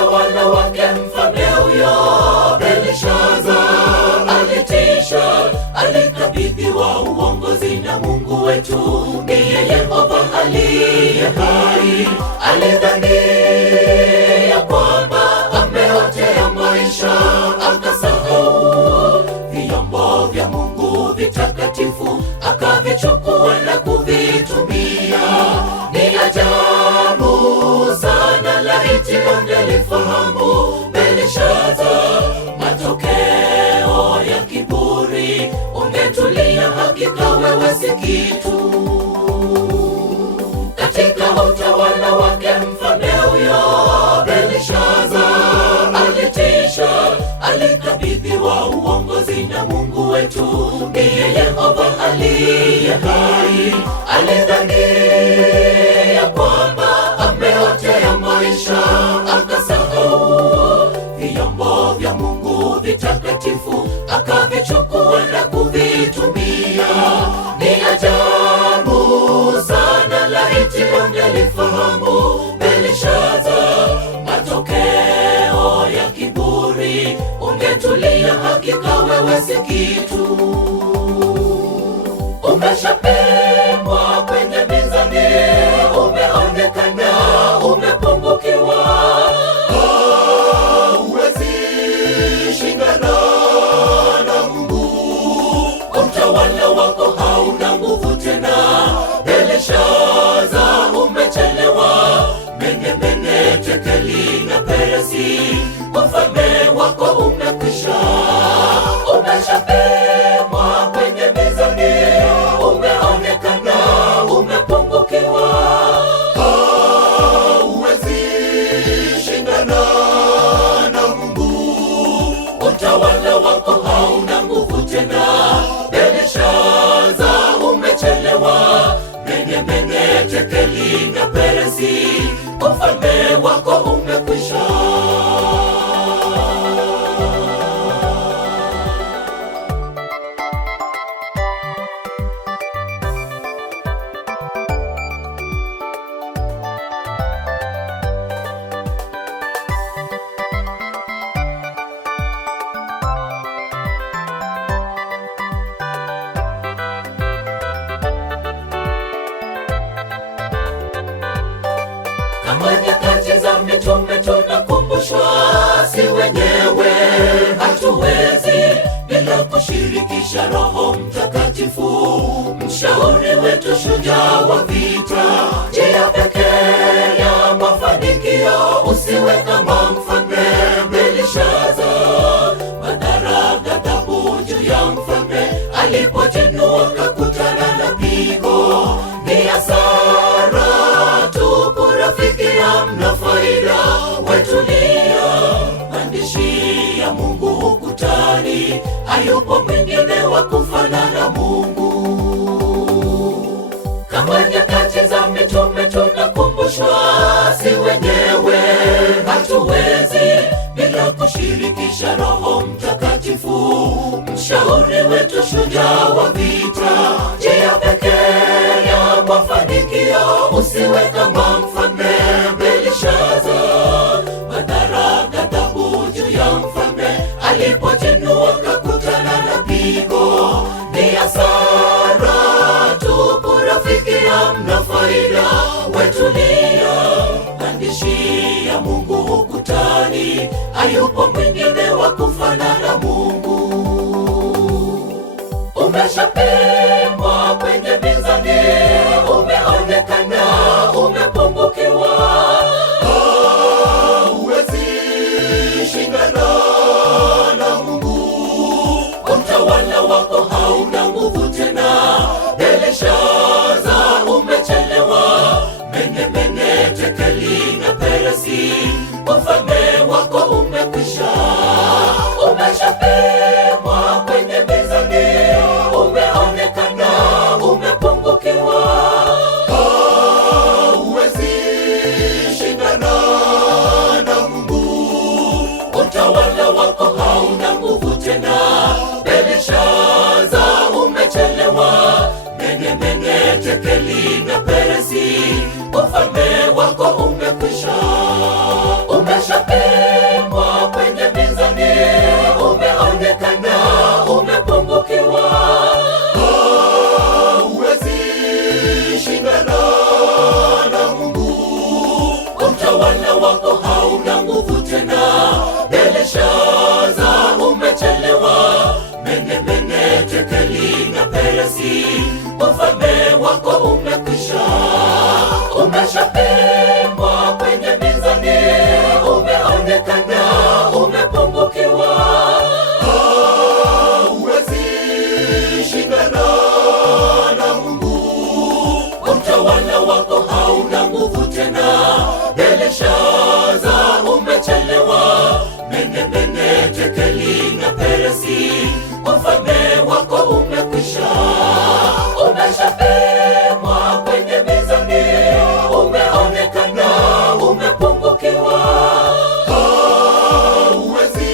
utawala wake mfalme huyo Belshaza alitisha, alikabidhiwa uongozi na Mungu wetu ndiye Yehova aliye hai. Alidhani ya kwamba ameotea maisha, akasahau vyombo vya Mungu vitakatifu, akavichukua na kuvitumia. Ni ajabu sana, laiti ungelifahamu Belshaza, matokeo ya kiburi, ungetulia, hakika wewe si kitu. Katika utawala wake mfalme huyo Belshaza alitisha, alikabidhiwa uongozi na Mungu wetu ndiye Yehova aliye hai. Alidhani ya kwamba ameotea maisha, akasahau vyombo vya Mungu vitakatifu, akavichukua na kuvitumia. Ni ajabu sana, laiti ungelifahamu Belshaza, matokeo ya kiburi, ungetulia, hakika wewe si kitu. Umeshapimwa kwenye mizani, umeonekana umepungukiwa. Huwezi shindana na Mungu, utawala wako hauna nguvu tena. Belshaza, umechelewa. Mene, Tekeli na Peresi, ufalme wako umekwisha. Umeshapimwa kwenye mizani, umeonekana umepungukiwa. Huwezi shindana na Mungu, utawala wako hauna nguvu tena. Belshaza, umechelewa. Mene, Tekeli na Peresi, ufalme wako umekwisha. Kama nyakati za mitume tunakumbushwa, si wenyewe hatuwezi bila kushirikisha Roho Mtakatifu, mshauri wetu, shujaa wa vita. Njia pekee ya mafanikio, usiwe kama mfalme Belshaza. Madhara, ghadhabu juu ya mfalme, alipojinua kakutana na pigo. Ni hasara tupu, rafiki, hamna faida. Wetulia, maandishi ya Mungu ukutani, hayupo mwingine wa kufanana Mungu. Kama nyakati za mitume tunakumbushwa, si wenyewe hatuwezi bila kushirikisha Roho Mtakatifu, mshauri wetu, shujaa wa vita. Njia pekee ya mafanikio, usiwe kama mfalme Belshaza. Madhara, ghadhabu juu ya mfalme, alipojinua kakutana na pigo. Ni hasara tupu, rafiki, hamna faida. Wetulia, maandishi ya Mungu ukutani, hayupo mwingine wa kufanana Mungu. Umeshapimwa kwenye mizani, umeonekana umepungukiwa. Huwezi shindana na Mungu, utawala wako hauna nguvu tena. Belshaza, umechelewa. Mene, Tekeli na Peresi, ufalme wako umekwisha. Umeshapimwa kwenye mizani, umeonekana umepungukiwa. Huwezi shindana na Mungu, utawala wako hauna nguvu tena. Belshaza, umechelewa. Mene, Tekeli na Peresi, ufalme wako umekwisha. Umeshapimwa Belshaza umechelewa, Mene, Tekeli na Peresi, ufalme wako umekwisha. Umeshapimwa kwenye mizani, umeonekana umepungukiwa. Huwezi shindana na Mungu, utawala wako hauna nguvu tena. Belshaza umechelewa, Mene, Tekeli na Peresi, ufalme wako umekwisha. Umeshapimwa kwenye mizani, umeonekana umepungukiwa. Huwezi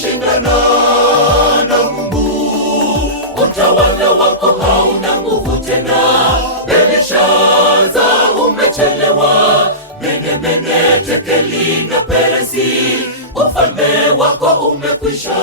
shindana na Mungu, utawala wako hauna nguvu tena. Belshaza umechelewa, Mene, Tekeli na Peresi, ufalme wako umekwisha.